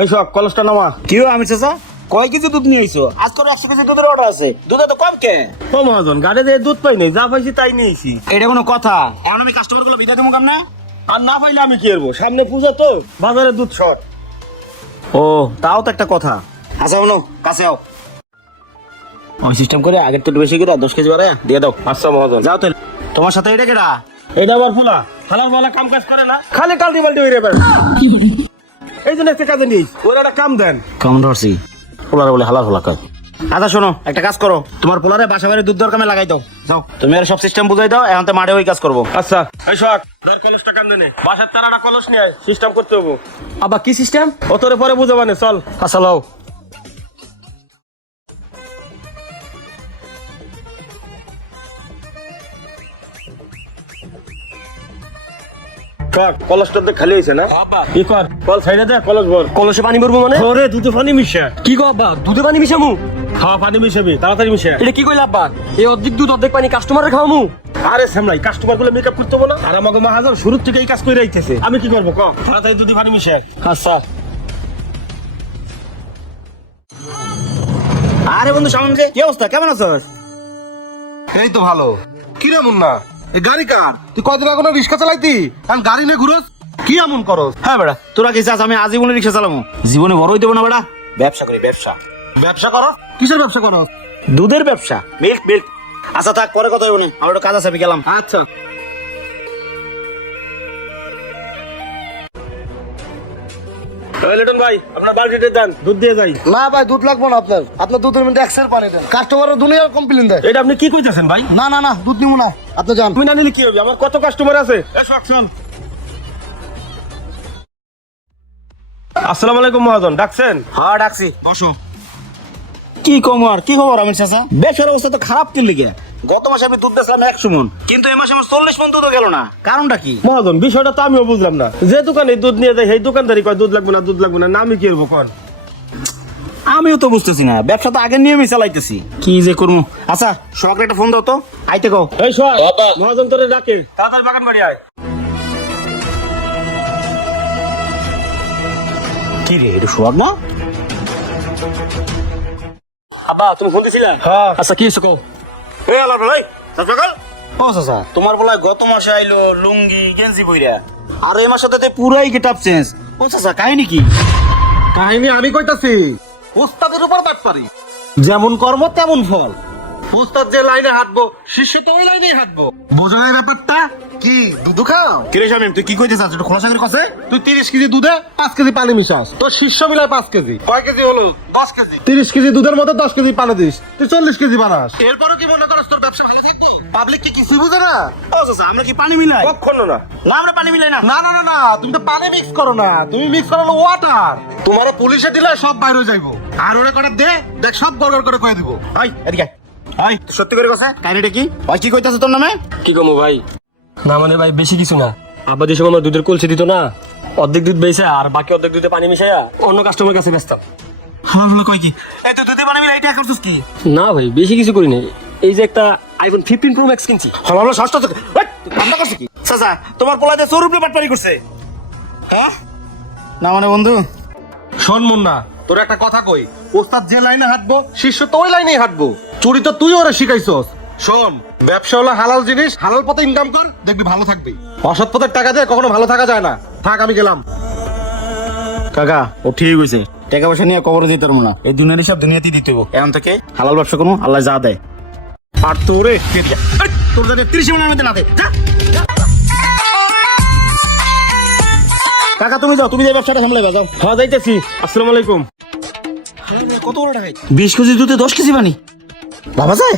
এই সব কলসটা নামা। কি আমি চাচা কয় কেজি দুধ নিয়ে আইছো? আজ করে 100 কেজি দুধের অর্ডার আছে, দুধে তো কম কে? ও মহাজন, গাড়ি দিয়ে দুধ পাই নাই, যা পাইছি তাই নিয়েছি। এটা কোনো কথা? এখন আমি কাস্টমার গুলো বিদায় দেবো কেমন? আর না পাইলে আমি কি করবো? সামনে পূজা তো, বাজারে দুধ শর্ট। ও তাও তো একটা কথা। আচ্ছা বলো, কাছে আও। ওই সিস্টেম করে আগের তো বেশি করে 10 কেজি বাড়ায় দিয়ে দাও। আচ্ছা মহাজন। যাও তাহলে। তোমার সাথে এটা কেডা? এটা আমার ফুলা, হালার মালা কাম কাজ করে না, খালি কালটি বালটি হয়ে যাবে। এই জন্য একটা কাজে নিস, ওরা একটা কাম দেন। কম ধরছি পোলারে বলে হালার হলা কাজ। আচ্ছা শোনো, একটা কাজ করো, তোমার পোলারে বাসা বাড়ি দুধ দরকামে লাগাই দাও। যাও তুমি আর সব সিস্টেম বুঝাই দাও, এখন তো মাঠে ওই কাজ করবো। আচ্ছা এই শোক, ধর কলসটা কাম দেনে, বাসার তারাটা কলস নিয়ে সিস্টেম করতে হবো। আবার কি সিস্টেম? ও তোরে পরে বুঝাবানে, চল। আচ্ছা লাও। শোক, কলসটা তো খালি হয়েছে না? কি কর, কল সাইডে দে, কলস ভর। কলসে পানি ভরবো মানে? ওরে দুধে পানি মিশা। কি গো আব্বা, দুধে পানি মিশামু? খাওয়া পানি মিশাবি, তাড়াতাড়ি মিশা। এটা কি কইলা আব্বা? এই অর্ধেক দুধ অর্ধেক পানি কাস্টমারে খাওয়ামু? আরে সামলাই, কাস্টমার গুলো মেকআপ করতে বলো। আর আমাকে মহাজন শুরু থেকে এই কাজ করে রাখতেছে, আমি কি করবো? তাড়াতাড়ি দুধে পানি মিশা। আচ্ছা। আরে বন্ধু সামনে কি অবস্থা, কেমন আছো? এই তো ভালো। কি রে মুন্না, এই গাড়ি কার? তুই কয়দিন আগে না রিক্সা চালাইতি, এখন গাড়ি নিয়ে ঘুরোস? কি এমন করস? হ্যাঁ বেড়া, তোরা কি চাস আমি আজীবনে রিক্সা চালাবো? জীবনে বড় হইতে না বেড়া, ব্যবসা করি ব্যবসা। ব্যবসা করো? কিসের ব্যবসা করস? দুধের ব্যবসা, মিল্ক মিল্ক। আচ্ছা থাক, পরে কথা হইব না, আমার একটু কাজ আছে, আমি গেলাম। আচ্ছা। লিটন ভাই, আপনার বালতিতে দেন, দুধ দিয়ে যাই। না ভাই, দুধ লাগবো না আপনার। আপনার দুধের মধ্যে এক্সের পানি দেন। কাস্টমাররা দুনিয়ার কমপ্লেন দেয়। এটা আপনি কি কইতাছেন ভাই? না না না, দুধ নিবো না, আপনি যান। তুমি না নিলে কি হবে? আমার কত কাস্টমার আছে। আসসালামু আলাইকুম মহাজন, ডাকছেন? হ্যাঁ ডাকছি, বসো। কি কমার, কি খবর আমির চাচা? ব্যবসার অবস্থা তো খারাপ কি লিগে? গত মাসে আমি দুধ বেচলাম 100 মণ, কিন্তু এই মাসে আমার 40 মণ দুধ গেল না। কারণটা কি? মহাজন, বিষয়টা তো আমিও বুঝলাম না। যে দোকানে দুধ নিয়ে যায় সেই দোকানদারি কয় দুধ লাগবে না, দুধ লাগবে না, আমি কি করবো কোন? আমিও তো বুঝতেছি না, ব্যবসা তো আগের নিয়মই চালাইতেছি, কি যে করবো। আচ্ছা শখরে একটা ফোন দাও তো, আইতে কও। এই শোন, মহাজন তোরে ডাকে, তাড়াতাড়ি বাগান বাড়ি আয়। কি রে, এটা সোহাগ না? আব্বা তুমি ফোন দিছিলা? হ্যাঁ। আচ্ছা কি হইছে কও? এই আলাপ ভাই, সকাল। ও চাচা, তোমার বলা গত মাসে আইলো লুঙ্গি গেঞ্জি বইরা, আর এই মাসে তো পুরাই গেটআপ চেঞ্জ। ও চাচা কাহিনী কি? কাহিনী আমি কইতাছি, ওস্তাদের উপর ব্যাপারি। যেমন কর্ম তেমন ফল। ওস্তাদ যে লাইনে হাঁটবো, শিষ্য তো ওই লাইনেই হাঁটবো। বোঝা যায় ব্যাপারটা? কি দুধ খাও? কিরে শামিম, তুই কি কইতে চাস একটু খোলাসা করে কসে? তুই 30 কেজি দুধে 5 কেজি পানি মিশাস, তোর শিষ্য মিলায় 5 কেজি। কয় কেজি হলো? 10 কেজি। 30 কেজি দুধের মধ্যে 10 কেজি পানি দিস, তুই 40 কেজি বানাস। এরপরও কি মনে করস তোর ব্যবসা ভালো থাকবে? পাবলিক কি কিছুই বুঝে না? ও চাচা, আমরা কি পানি মিলাই? কখনো না। না, আমরা পানি মিলাই না। না না না না, তুমি তো পানি মিক্স করো না, তুমি মিক্স করো ওয়াটার। তোমারও পুলিশে দিলে সব বাইরে যাইবো। আর ওরে কটা দে, দেখ সব গড়গড় করে কয়ে দিব। আই এদিকে আই, তুই সত্যি করে কসে কাহিনীটা কি? ভাই কি কইতাছ তোর নামে? কি কমু ভাই? না মানে ভাই বেশি কিছু না। আব্বা যে সময় আমার দুধের কলসি দিত না, অর্ধেক দুধ বেচে আর বাকি অর্ধেক দুধে পানি মিশাইয়া অন্য কাস্টমার কাছে বেচতাম। হ্যাঁ হলো কই কি? এই তুই দুধে পানি মিলাই এটা করছিস কি? না ভাই বেশি কিছু করি নাই, এই যে একটা আইফোন 15 প্রো ম্যাক্স কিনছি। হলো হলো ষষ্ঠ থেকে আমরা করছিস কি? চাচা তোমার পোলাতে চোরুপে বাটপারি করছে। হ্যাঁ না মানে বন্ধু, শোন মুন্না, তোর একটা কথা কই, ওস্তাদ যে লাইনে হাঁটবো, শিষ্য তো ওই লাইনেই হাঁটবো। চুরি তো তুই ওরা শিখাইছস। শোন, ব্যবসা হলো হালাল জিনিস, হালাল পথে ইনকাম কর, দেখবি ভালো থাকবি। অসৎ পথের টাকা দিয়ে কখনো ভালো থাকা যায় না। থাক, আমি গেলাম। কাকা ও ঠিক হয়েছে, টাকা পয়সা নিয়ে কবরে দিতে পারবো না, এই দুনিয়ার সব দুনিয়াতেই দিতে হবো। এখন থেকে হালাল ব্যবসা করবো, আল্লাহ যা দেয়। আর তোরে তোর যাতে 30 মিনিটের মধ্যে না দেয়। কাকা তুমি যাও, তুমি যে ব্যবসাটা সামলাইবা যাও। হ্যাঁ যাইতেছি। আসসালামু আলাইকুম। কত বড় টাকা? 20 কেজি দুধে 10 কেজি পানি, ভাবা যায়?